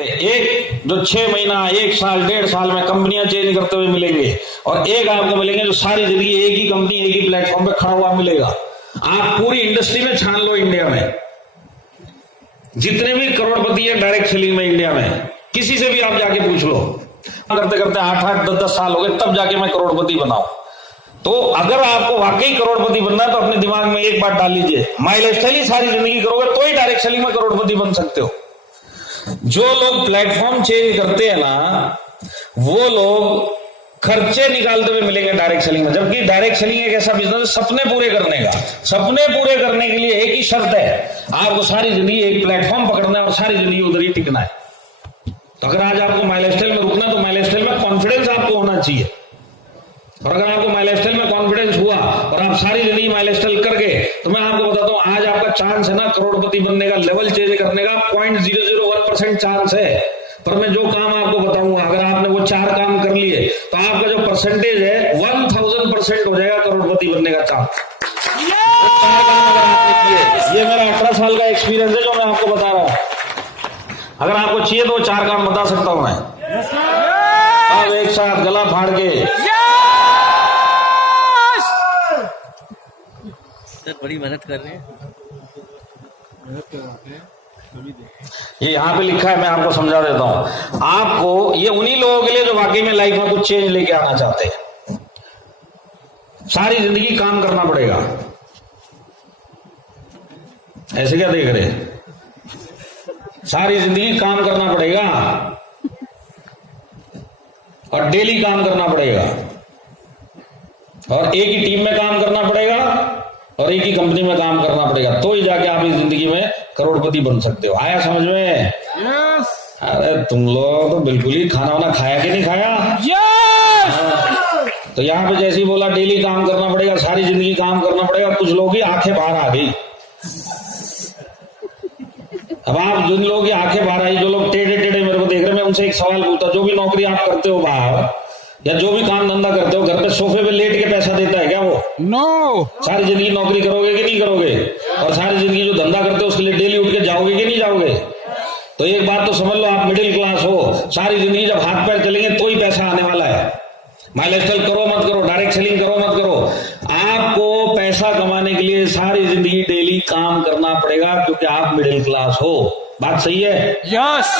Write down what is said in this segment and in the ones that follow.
एक जो 6 महीना 1 साल 1.5 साल में कंपनियां चेंज करते हुए मिलेंगे और एक आपको मिलेंगे जो सारी जिंदगी एक ही कंपनी एक ही प्लेटफॉर्म पे खड़ा हुआ मिलेगा। आप पूरी इंडस्ट्री में छान लो, इंडिया में जितने भी करोड़पति हैं डायरेक्ट सेलिंग में इंडिया में, किसी से भी आप जाके पूछ लो, करते करते 8-8 10-10 साल हो गए तब जाके मैं करोड़पति बनाऊं। तो अगर आपको वाकई करोड़पति बनना है तो अपने दिमाग में एक बात डाल लीजिए, माई लाइफस्टाइल ही सारी जिंदगी करोगे तो ही डायरेक्ट सेलिंग में करोड़पति बन सकते हो। जो लोग प्लेटफॉर्म चेंज करते हैं ना, वो लोग खर्चे निकालते हुए मिलेंगे डायरेक्ट सेलिंग में, जबकि डायरेक्ट सेलिंग एक ऐसा बिजनेस है सपने पूरे करने का। सपने पूरे करने के लिए एक ही शर्त है, आपको सारी जिंदगी एक प्लेटफॉर्म पकड़ना है और सारी जिंदगी उधर ही टिकना है। तो अगर आज आपको माई लाइफस्टाइल में रुकना है तो माई लाइफस्टाइल में कॉन्फिडेंस आपको होना चाहिए। और अगर आपको माई लाइफस्टाइल में कॉन्फिडेंस हुआ और आप सारी जिंदगी माई लाइफस्टाइल कर गए तो मैं आपको बताता हूं आज आपका चांस है ना करोड़पति बनने का, लेवल चेंज करने का 0.001% चांस है। पर मैं जो काम आपको बताऊंगा अगर आपने वो 4 काम कर लिए तो आपका जो परसेंटेज है 1000% हो जाएगा करोड़पति बनने का चांस। 4 काम अगर आपने किए, ये मेरा 18 साल का एक्सपीरियंस है जो मैं आपको बता रहा हूं। अगर आपको चाहिए तो 4 काम बता सकता हूं मैं। अब एक साथ गला फाड़ के बड़ी मेहनत कर रहे हैं। ये यहाँ पे लिखा है, मैं आपको समझा देता हूं। आपको ये उन्हीं लोगों के लिए जो वाकई में लाइफ में कुछ चेंज लेके आना चाहते हैं। सारी जिंदगी काम करना पड़ेगा। ऐसे क्या देख रहे हैं? सारी जिंदगी काम करना पड़ेगा और डेली काम करना पड़ेगा और एक ही टीम में काम करना पड़ेगा और एक ही कंपनी में काम करना पड़ेगा, तो ही जाके आप इस जिंदगी में करोड़पति बन सकते हो। आया समझ में? यस। अरे तुम लोग तो बिल्कुल ही खाना वाना खाया कि नहीं खाया? यस। तो यहाँ पे जैसे ही बोला डेली काम करना पड़ेगा, सारी जिंदगी काम करना पड़ेगा, कुछ लोग की आंखें बाहर आ गई। अब आप जिन लोगों की आंखें बाहर आई, जो लोग टेढ़े टेढ़े मेरे को देख रहे, मैं उनसे एक सवाल पूछता, जो भी नौकरी आप करते हो बाहर या जो भी काम धंधा करते हो, घर पे सोफे पे लेट के पैसा देता है क्या वो? नो। सारी जिंदगी नौकरी करोगे कि नहीं करोगे? और सारी जिंदगी जो धंधा करते हो उसके लिए डेली उठ के जाओगे कि नहीं जाओगे? तो एक बात तो समझ लो, आप मिडिल क्लास हो, सारी जिंदगी जब हाथ पैर चलेंगे तो ही पैसा आने वाला है। माई लाइफस्टाइल करो मत करो, डायरेक्ट सेलिंग करो मत करो, आपको पैसा कमाने के लिए सारी जिंदगी डेली काम करना पड़ेगा क्योंकि आप मिडिल क्लास हो। बात सही है? यस।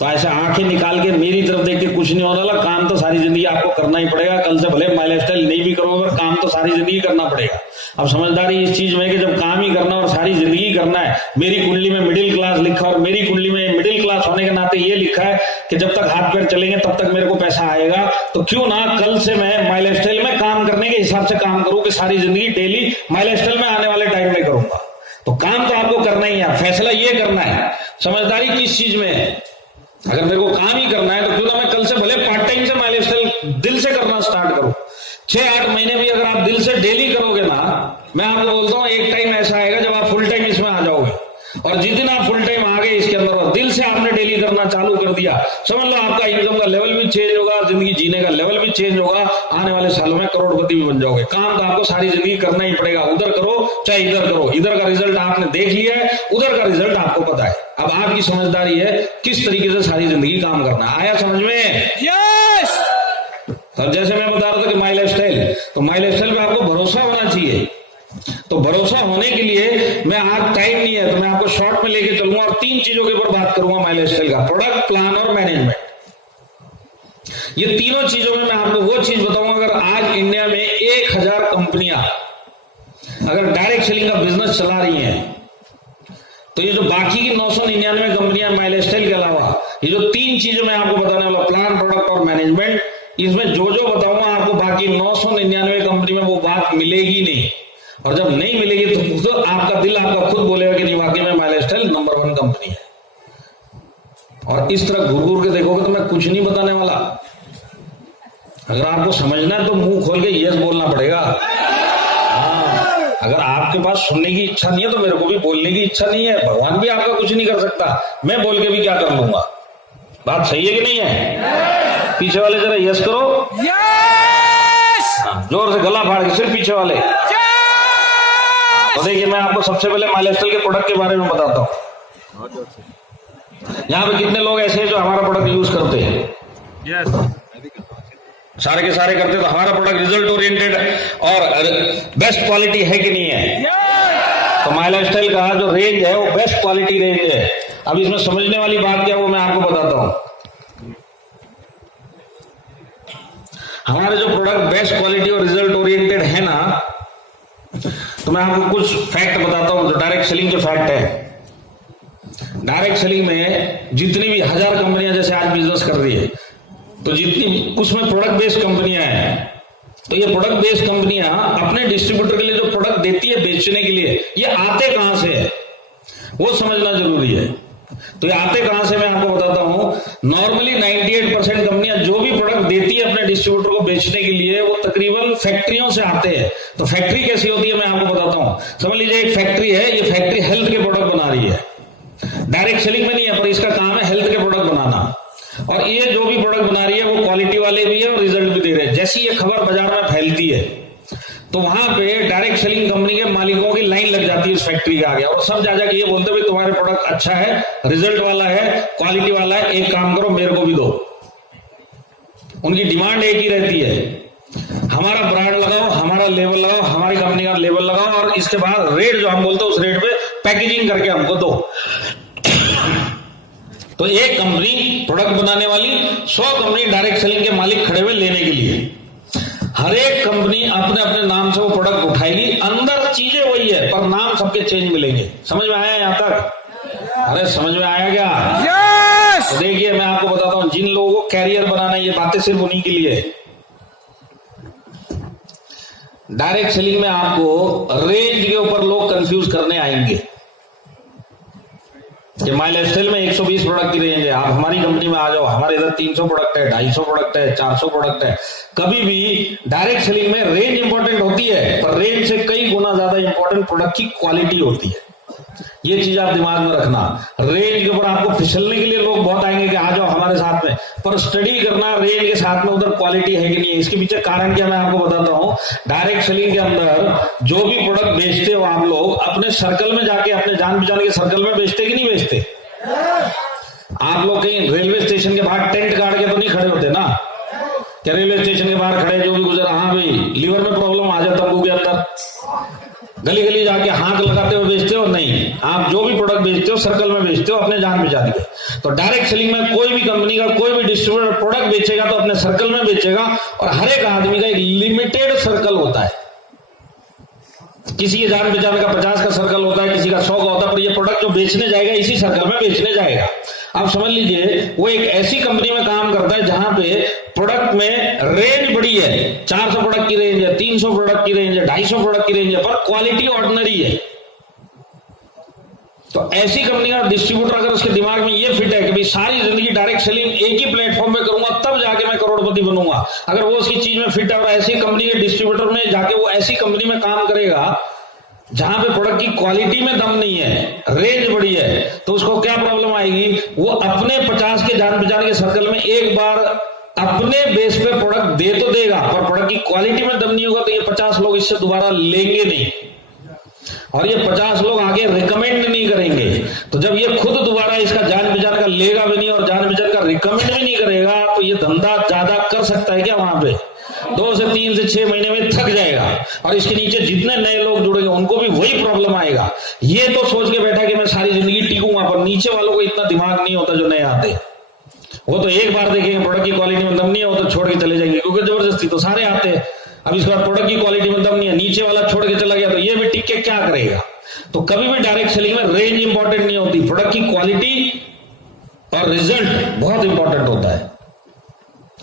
तो ऐसा आंखें निकाल के मेरी तरफ देख के कुछ नहीं होने वाला, काम तो सारी जिंदगी आपको करना ही पड़ेगा। कल से भले माई लाइफस्टाइल नहीं भी करोगे, काम तो सारी जिंदगी करना पड़ेगा। अब समझदारी इस चीज में कि जब काम ही करना और सारी जिंदगी करना है, मेरी कुंडली में मिडिल क्लास लिखा और मेरी कुंडली में मिडिल क्लास होने के नाते ये लिखा है कि जब तक हाथ पैर चलेंगे तब तक मेरे को पैसा आएगा, तो क्यों ना कल से मैं माई लाइफस्टाइल में काम करने के हिसाब से काम करूं कि सारी जिंदगी डेली माई लाइफस्टाइल में आने वाले टाइम में करूंगा। तो काम तो आपको करना ही है, फैसला ये करना है समझदारी किस चीज में है। अगर मेरे को काम ही करना है तो क्यों ना मैं कल से भले पार्ट टाइम से माई लाइफस्टाइल दिल से करना स्टार्ट करूं। 6-8 महीने भी अगर आप दिल से डेली करोगे ना, मैं आपको बोलता हूं एक टाइम ऐसा आएगा जब आप फुल टाइम इसमें आ जाओगे। और जिस दिन आप फुल टाइम आ गए इसके अंदर और दिल से आपने डेली करना चालू कर दिया, समझ लो आपका इनकम का लेवल भी चेंज होगा, जिंदगी जीने का लेवल भी चेंज होगा। आने वाले सालों में करोड़पति भी बन जाओगे। काम तो आपको सारी जिंदगी करना ही पड़ेगा, उधर करो चाहे इधर करो। इधर का रिजल्ट आपने देख लिया है, उधर का रिजल्ट आपको पता है। अब आपकी समझदारी है किस तरीके से सारी जिंदगी काम करना है। आया समझ में? यस। अब जैसे मैं बता रहा था कि माई लाइफस्टाइल, तो माई लाइफस्टाइल पे आपको भरोसा होना चाहिए। तो भरोसा होने के लिए मैं आज टाइम नहीं है तो मैं आपको शॉर्ट में लेके चलूंगा और 3 चीजों के ऊपर बात करूंगा माई लाइफस्टाइल का, प्रोडक्ट, प्लान और मैनेजमेंट। ये तीनों चीजों में मैं आपको वो चीज बताऊंगा। अगर आज इंडिया में 1000 कंपनियां अगर डायरेक्ट सेलिंग का बिजनेस चला रही हैं, तो ये जो बाकी की 999 कंपनियां माई लाइफस्टाइल के अलावा, ये जो 3 चीजों में आपको बताने वाला, प्लान, प्रोडक्ट और मैनेजमेंट, इसमें जो जो बताऊंगा आपको बाकी 999 कंपनी में वो बात मिलेगी नहीं। और जब नहीं मिलेगी तो आपका दिल आपका खुद बोलेगा कि नहीं वाकई में माई लाइफस्टाइल नंबर 1 कंपनी है। और इस तरह घूर घूर के देखोगे तो मैं कुछ नहीं बताने वाला। अगर आपको समझना है तो मुंह खोल के यस बोलना पड़ेगा। हाँ, अगर आपके पास सुनने की इच्छा नहीं है तो मेरे को भी बोलने की इच्छा नहीं है। भगवान भी आपका कुछ नहीं कर सकता, मैं बोल के भी क्या कर लूंगा। बात सही है कि नहीं है? पीछे वाले जरा यस करो। यस। जोर से गला फाड़ के सिर्फ पीछे वाले। तो देखिए मैं आपको सबसे पहले माई लाइफस्टाइल के प्रोडक्ट के बारे में बताता हूँ। यहाँ पे कितने लोग ऐसे हैं जो हमारा प्रोडक्ट यूज करते हैं? यस सारे के सारे करते, तो हमारा प्रोडक्ट रिजल्ट ओरिएंटेड और बेस्ट क्वालिटी है कि नहीं है? तो माय लाइफस्टाइल का जो रेंज है वो बेस्ट क्वालिटी रेंज है। अब इसमें समझने वाली बात क्या है वो मैं आपको बताता हूं। हमारे जो प्रोडक्ट बेस्ट क्वालिटी और रिजल्ट ओरिएंटेड है ना, तो मैं आपको कुछ फैक्ट बताता हूं जो डायरेक्ट सेलिंग के फैक्ट है। डायरेक्ट सेलिंग में जितनी भी 1000 कंपनियां जैसे आज बिजनेस कर रही है, तो जितनी उसमें प्रोडक्ट बेस्ड कंपनियां हैं, तो ये प्रोडक्ट बेस्ड कंपनियां अपने डिस्ट्रीब्यूटर के लिए जो प्रोडक्ट देती है बेचने के लिए, ये आते कहां से है वो समझना जरूरी है। तो ये आते कहां से मैं आपको बताता हूं। नॉर्मली 98% कंपनियां जो भी प्रोडक्ट देती है अपने डिस्ट्रीब्यूटर को बेचने के लिए, वो तकरीबन फैक्ट्रियों से आते हैं। तो फैक्ट्री कैसी होती है मैं आपको बताता हूं। समझ लीजिए एक फैक्ट्री है, ये फैक्ट्री हेल्थ के प्रोडक्ट बना रही है, डायरेक्ट सेलिंग में नहीं है, पर इसका काम है हेल्थ के प्रोडक्ट बनाना। और ये जो भी प्रोडक्ट बना रही है वो क्वालिटी वाले भी है और रिजल्ट भी दे रहे हैं। जैसी ये खबर बाजार में फैलती है, तो वहां पे डायरेक्ट सेलिंग कंपनी के मालिकों की लाइन लग जाती है उस फैक्ट्री के आगे, और सब जा जाके ये बोलते हैं तुम्हारे प्रोडक्ट अच्छा है, रिजल्ट वाला है, क्वालिटी वाला है, एक काम करो मेरे को भी दो। उनकी डिमांड एक ही रहती है, हमारा ब्रांड लगाओ, हमारा लेबल लगाओ, हमारी कंपनी का लेबल लगाओ, और इसके बाद रेट जो हम बोलते हैं उस रेट पे पैकेजिंग करके हमको दो। तो एक कंपनी प्रोडक्ट बनाने वाली, 100 कंपनी डायरेक्ट सेलिंग के मालिक खड़े हुए लेने के लिए। हर एक कंपनी अपने अपने नाम से वो प्रोडक्ट उठाएगी, अंदर चीजें वही है पर नाम सबके चेंज मिलेंगे। समझ में आया यहां तक? अरे समझ में आया क्या? यस तो देखिए मैं आपको बताता हूं, जिन लोगों को कैरियर बनाना है, ये बातें सिर्फ उन्हीं के लिए। डायरेक्ट सेलिंग में आपको रेंज के ऊपर लोग कंफ्यूज करने आएंगे कि माय लाइफस्टाइल में 120 प्रोडक्ट की रेंज है, आप हमारी कंपनी में आ जाओ, हमारे इधर 300 प्रोडक्ट है, 250 प्रोडक्ट है, 400 प्रोडक्ट है। कभी भी डायरेक्ट सेलिंग में रेंज इंपॉर्टेंट होती है, पर रेंज से कई गुना ज्यादा इंपॉर्टेंट प्रोडक्ट की क्वालिटी होती है। ये चीज आप दिमाग में रखना। रेंज के ऊपर आपको फिसलने के लिए लोग बहुत आएंगे कि आ जाओ हमारे साथ में, पर स्टडी करना रेंज के साथ में उधर क्वालिटी है कि नहीं है, इसके पीछे कारण क्या मैं आपको बताता हूं। डायरेक्ट सेलिंग के अंदर जो भी प्रोडक्ट बेचते हो आप लोग, अपने सर्कल में जाके, अपने जान पहचान के सर्कल में बेचते कि नहीं बेचते? आप लोग कहीं रेलवे स्टेशन के बाहर टेंट गाड़ के तो नहीं खड़े होते ना, क्या रेलवे स्टेशन के बाहर खड़े जो भी गुजरा, हाँ भाई लीवर में प्रॉब्लम आ जाता तंबू के अंदर, गली गली जाके हाथ लगाते हुए बेचते हो? नहीं, आप जो भी प्रोडक्ट बेचते हो सर्कल में बेचते हो, अपने जान पहचान के। तो डायरेक्ट सेलिंग में कोई भी कंपनी का कोई भी डिस्ट्रीब्यूटर प्रोडक्ट बेचेगा तो अपने सर्कल में बेचेगा, और हर एक आदमी का एक लिमिटेड सर्कल होता है। किसी के जान पहचान का 50 का सर्कल होता है, किसी का 100 का होता है, पर ये प्रोडक्ट जो बेचने जाएगा इसी सर्कल में बेचने जाएगा। आप समझ लीजिए वो एक ऐसी कंपनी में काम करता है जहां पे प्रोडक्ट में रेंज बड़ी है, 400 प्रोडक्ट की रेंज है, 300 प्रोडक्ट की रेंज है, 250 प्रोडक्ट की रेंज है, पर क्वालिटी ऑर्डिनरी है। तो ऐसी कंपनी का डिस्ट्रीब्यूटर अगर उसके दिमाग में ये फिट है कि भाई सारी जिंदगी डायरेक्ट सेलिंग एक ही प्लेटफॉर्म पे करूंगा तब जाके मैं करोड़पति बनूंगा, अगर वो उसकी चीज में फिट है और ऐसी कंपनी के डिस्ट्रीब्यूटर में जाके वो ऐसी कंपनी में काम करेगा जहां पे प्रोडक्ट की क्वालिटी में दम नहीं है, रेंज बड़ी है, तो उसको क्या प्रॉब्लम आएगी? वो अपने 50 के जान पहचान के सर्कल में एक बार अपने बेस पे प्रोडक्ट दे तो देगा, पर प्रोडक्ट की क्वालिटी में दम नहीं होगा, तो ये 50 लोग इससे दोबारा लेंगे नहीं, और ये 50 लोग आगे रिकमेंड नहीं करेंगे। तो जब ये खुद दोबारा इसका जान पहचान का लेगा भी नहीं और जान पहचान का रिकमेंड भी नहीं करेगा, तो ये धंधा ज्यादा कर सकता है क्या? वहां पे 2 से 3 से 6 महीने में थक जाएगा, और इसके नीचे जितने नए लोग जुड़ेंगे उनको भी वही प्रॉब्लम आएगा। ये तो सोच के बैठा कि मैं सारी जिंदगी टिकूंगा, पर नीचे वालों को इतना दिमाग नहीं होता जो नए आते। वो तो एक बार देखेंगे प्रोडक्ट की क्वालिटी में दम नहीं हो तो छोड़ के चले जाएंगे, क्योंकि जबरदस्ती तो सारे आते हैं। अब इसके बाद प्रोडक्ट की क्वालिटी में दम नहीं है, नीचे वाला छोड़ के चला गया, तो ये भी टिक के क्या करेगा? तो कभी भी डायरेक्ट सेलिंग में रेंज इंपॉर्टेंट नहीं होती, प्रोडक्ट की क्वालिटी और रिजल्ट बहुत इंपॉर्टेंट होता है।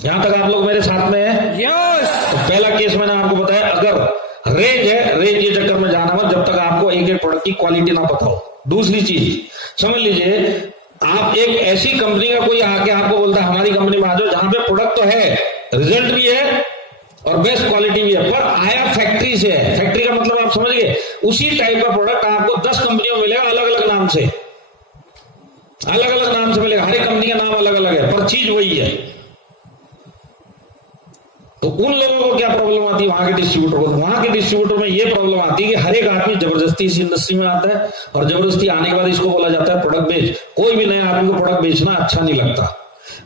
यहां तक आप लोग मेरे साथ में है? यस तो पहला केस मैंने आपको बताया, अगर रेंज है, रेंज के चक्कर में जाना मत जब तक आपको एक एक प्रोडक्ट की क्वालिटी ना पता हो। दूसरी चीज समझ लीजिए, आप एक ऐसी कंपनी का कोई आके आपको बोलता है हमारी कंपनी में आ जाओ, जहां पे प्रोडक्ट तो है, रिजल्ट भी है और बेस्ट क्वालिटी भी है, पर आया फैक्ट्री से है। फैक्ट्री का मतलब आप समझ गए, उसी टाइप का प्रोडक्ट आपको 10 कंपनियों में मिलेगा, अलग अलग नाम से, अलग अलग नाम से मिलेगा, हर एक कंपनी का नाम अलग अलग है, पर चीज वही है। तो उन लोगों को क्या प्रॉब्लम आती है, वहां के डिस्ट्रीब्यूटर को? वहां के डिस्ट्रीब्यूटर में ये प्रॉब्लम आती है कि हर एक आदमी जबरदस्ती इस इंडस्ट्री में आता है और जबरदस्ती आने के बाद इसको बोला जाता है प्रोडक्ट बेच। कोई भी नया आदमी को प्रोडक्ट बेचना अच्छा नहीं लगता।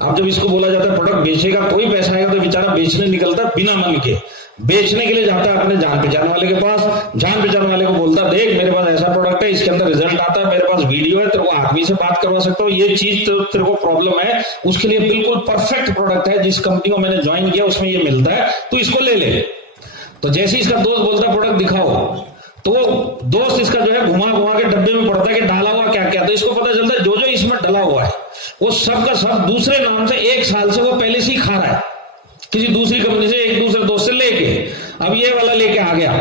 अब जब इसको बोला जाता है प्रोडक्ट बेचेगा तो ही पैसा आएगा, तो बेचारा बेचने निकलता है बिना मन के। बेचने के लिए जाता है अपने जान पहचान वाले के पास, जान पहचान वाले को बोलता है देख मेरे पास ऐसा प्रोडक्ट है, इसके अंदर रिजल्ट आता है, मेरे पास वीडियो है, तेरे को आदमी से बात करवा सकता हूँ, ये चीज तेरे को प्रॉब्लम है, उसके लिए बिल्कुल परफेक्ट प्रोडक्ट है, जिस कंपनी को मैंने ज्वाइन किया उसमें ये मिलता है, तो इसको ले ले। तो जैसे इसका दोस्त बोलता है प्रोडक्ट दिखाओ, तो दोस्त इसका जो है घुमा घुमा के डब्बे में पड़ता है कि डाला हुआ क्या क्या, तो इसको पता चलता है जो जो इसमें डला हुआ है वो सब का सब दूसरे नाम से 1 साल से वो पहले से ही खा रहा है, किसी दूसरी कंपनी से, एक दूसरे दोस्त से लेके, अब ये वाला लेके आ गया।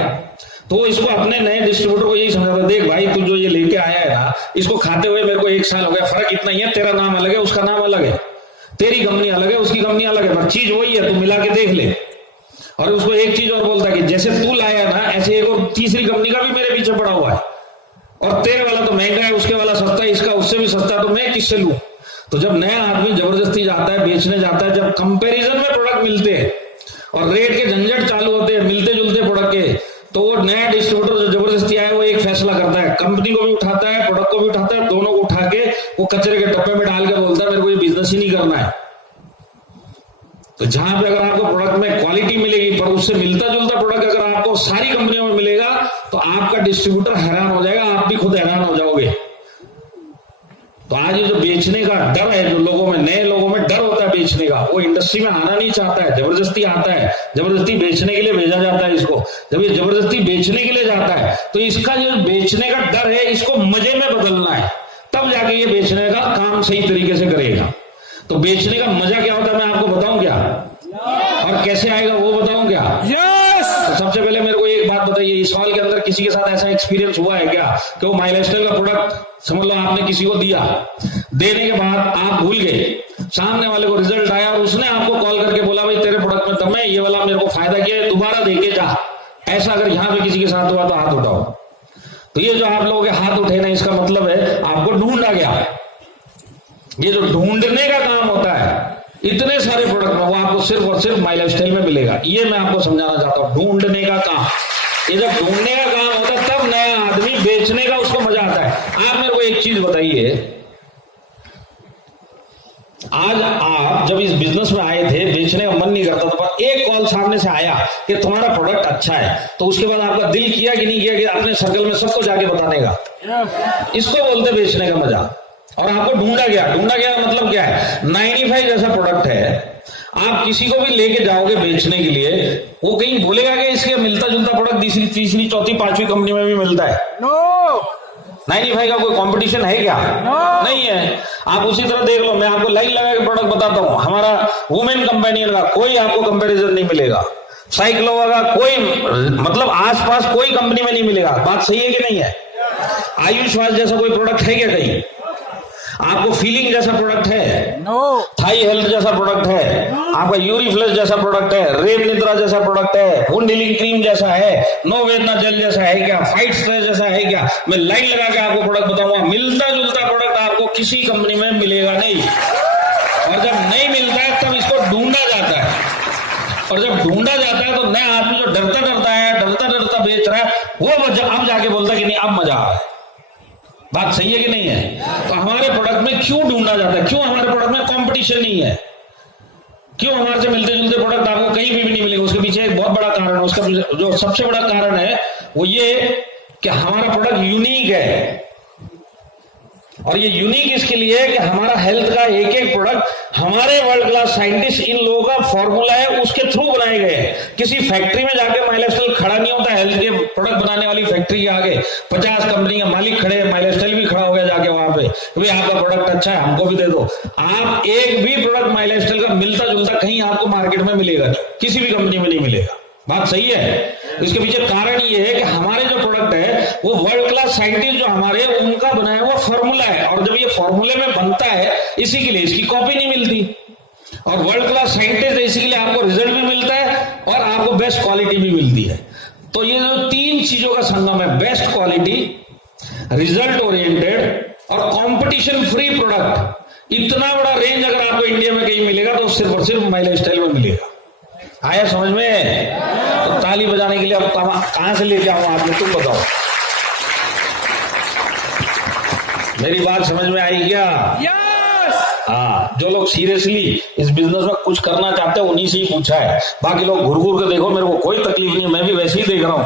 तो इसको अपने नए डिस्ट्रीब्यूटर को यही समझाता, देख भाई तू जो ये लेके आया है ना, इसको खाते हुए मेरे को 1 साल हो गया, फर्क इतना ही है, तेरा नाम अलग है, उसका नाम अलग है, तेरी कंपनी अलग है, उसकी कंपनी अलग है, पर चीज वही है, तू मिला के देख ले। और उसको एक चीज और बोलता है कि जैसे तू लाया ना, ऐसे एक और तीसरी कंपनी का भी मेरे पीछे पड़ा हुआ है, और तेरे वाला तो महंगा है, उसके वाला सस्ता है, इसका उससे भी सस्ता, तो मैं किससे लूं? तो जब नया आदमी जबरदस्ती जाता है बेचने जाता है, जब कंपैरिजन में प्रोडक्ट मिलते हैं और रेट के झंझट चालू होते हैं मिलते जुलते प्रोडक्ट के, तो वो नया डिस्ट्रीब्यूटर जो जबरदस्ती आया वो एक फैसला करता है, कंपनी को भी उठाता है, प्रोडक्ट को भी उठाता है, दोनों को उठा के वो कचरे के डब्बे में डाल के बोलता है मेरे को ये बिजनेस ही नहीं करना है। तो जहां पे अगर आपको प्रोडक्ट में क्वालिटी मिलेगी पर उससे मिलता जुलता प्रोडक्ट अगर आपको सारी कंपनियों में मिलेगा तो आपका डिस्ट्रीब्यूटर हैरान हो जाएगा, आप भी खुद हैरान हो जाओगे। तो आज ये जो बेचने का डर है, जो लोगों में, नए लोगों में डर होता है बेचने का, वो इंडस्ट्री में आना नहीं चाहता है, जबरदस्ती आता है, जबरदस्ती बेचने के लिए भेजा जाता है इसको। जब ये जबरदस्ती बेचने के लिए जाता है तो इसका जो बेचने का डर है इसको मजे में बदलना है, तब जाके ये बेचने का काम सही तरीके से करेगा। तो बेचने का मजा क्या होता है मैं आपको बताऊं क्या, और कैसे आएगा वो बताऊं क्या? तो सबसे पहले मेरे को एक बात बताइए, इस हॉल के अंदर किसी के साथ ऐसा एक्सपीरियंस हुआ है क्या कि वो माई लाइफस्टाइल का प्रोडक्ट समझ लो आपने किसी को दिया, देने के बाद आप भूल गए, सामने वाले को रिजल्ट आया और उसने आपको कॉल करके बोला भाई तेरे प्रोडक्ट में दम है, ये वाला मेरे को फायदा किया है, दोबारा देके जा। ऐसा अगर यहां पे किसी के साथ हुआ तो हाथ उठाओ। तो ये जो आप लोगों के हाथ उठे ना, इसका मतलब है आपको ढूंढा गया। ये जो ढूंढने का काम होता है इतने सारे प्रोडक्ट में, वो आपको सिर्फ और सिर्फ माई लाइफस्टाइल में मिलेगा। ये मैं आपको समझाना चाहता हूं, ढूंढने का काम। ये जब ढूंढने का काम होता है तब नया आदमी बेचने का उसको मजा आता है। आप मेरे को एक चीज बताइए, आज आप जब इस बिजनेस में आए थे, बेचने का मन नहीं करता था, पर एक कॉल सामने से आया कि तुम्हारा प्रोडक्ट अच्छा है, तो उसके बाद आपका दिल किया कि नहीं किया कि अपने सर्कल में सबको जाके बताने का? इसको बोलते बेचने का मजा। और आपको ढूंढा गया, ढूंढा गया मतलब क्या है, 95 जैसा प्रोडक्ट है, आप किसी को भी लेके जाओगे बेचने के लिए, वो कहीं बोलेगा कि इसके मिलता जुलता प्रोडक्ट तीसरी तीसरी चौथी पांचवी कंपनी में भी मिलता है? नो। 95 का कोई कंपटीशन है क्या? नहीं है। आप उसी तरह देख लो, मैं आपको लाइन लगा के प्रोडक्ट बताता हूं, हमारा वुमेन कंपेनियन का कोई आपको कंपैरिजन नहीं मिलेगा, साइक्लोवा का कोई, मतलब आसपास कोई कंपनी में नहीं मिलेगा। बात सही है कि नहीं है? आयुष्वास जैसा कोई प्रोडक्ट है क्या कहीं? आपको फीलिंग जैसा प्रोडक्ट है? नो। थाई हेल्थ जैसा प्रोडक्ट है? आपका यूरिफ्लेक्स जैसा प्रोडक्ट है? रेम निद्रा जैसा प्रोडक्ट है? वुंड हीलिंग क्रीम जैसा है? नो वेदना जेल जैसा है क्या? फाइट स्ट्रेस जैसा है क्या? मैं लाइन लगा के आपको प्रोडक्ट बताऊंगा, मिलता जुलता प्रोडक्ट आपको किसी कंपनी में मिलेगा नहीं। और जब नहीं मिलता है तब इसको ढूंढा जाता है, और जब ढूंढा जाता है तो नया आदमी जो डरता डरता बेच रहा है वो अब जाके बोलता है कि नहीं अब मजा आ रहा है। बात सही है कि नहीं है? तो हमारे प्रोडक्ट में क्यों ढूंढा जाता है? क्यों हमारे प्रोडक्ट में कंपटीशन नहीं है? क्यों हमारे से मिलते जुलते प्रोडक्ट आपको कहीं भी नहीं मिलेगा? उसके पीछे एक बहुत बड़ा कारण है। उसका जो सबसे बड़ा कारण है वो ये कि हमारा प्रोडक्ट यूनिक है। और ये यूनिक इसके लिए है कि हमारा हेल्थ का एक एक प्रोडक्ट हमारे वर्ल्ड क्लास साइंटिस्ट, इन लोगों का फॉर्मूला है, उसके थ्रू बनाए गए हैं। किसी फैक्ट्री में जाके माई लाइफस्टाइल खड़ा नहीं होता। हेल्थ के प्रोडक्ट बनाने वाली फैक्ट्री के आगे 50 कंपनी के मालिक खड़े हैं, माई लाइफस्टाइल भी खड़ा हो गया जाके वहां पे, भाई आपका प्रोडक्ट अच्छा है हमको भी दे दो। आप एक भी प्रोडक्ट माई लाइफस्टाइल का मिलता जुलता कहीं आपको मार्केट में मिलेगा, किसी भी कंपनी में नहीं मिलेगा। बात सही है? इसके पीछे कारण ये है कि हमारे जो प्रोडक्ट है वो वर्ल्ड क्लास साइंटिस्ट जो हमारे, उनका बनाया हुआ फॉर्मूला है। और जब ये फॉर्मूले में बनता है इसी के लिए इसकी कॉपी नहीं मिलती, और वर्ल्ड क्लास साइंटिस्ट इसी के लिए आपको रिजल्ट भी मिलता है और आपको बेस्ट क्वालिटी भी मिलती है। तो ये जो 3 चीजों का संगम है, बेस्ट क्वालिटी, रिजल्ट ओरिएंटेड और कंपटीशन फ्री प्रोडक्ट, इतना बड़ा रेंज अगर आपको इंडिया में कहीं मिलेगा तो सिर्फ और सिर्फ माई लाइफस्टाइल में मिलेगा। आया समझ में? तो ताली बजाने के लिए अब कहां से लेके आऊं आपने, तुम बताओ। मेरी बात समझ में आई क्या? हाँ, जो लोग सीरियसली इस बिजनेस में कुछ करना चाहते हैं उन्हीं से ही पूछा है। बाकी लोग घूर घूर के देखो, मेरे को कोई तकलीफ नहीं, मैं भी वैसे ही देख रहा हूं।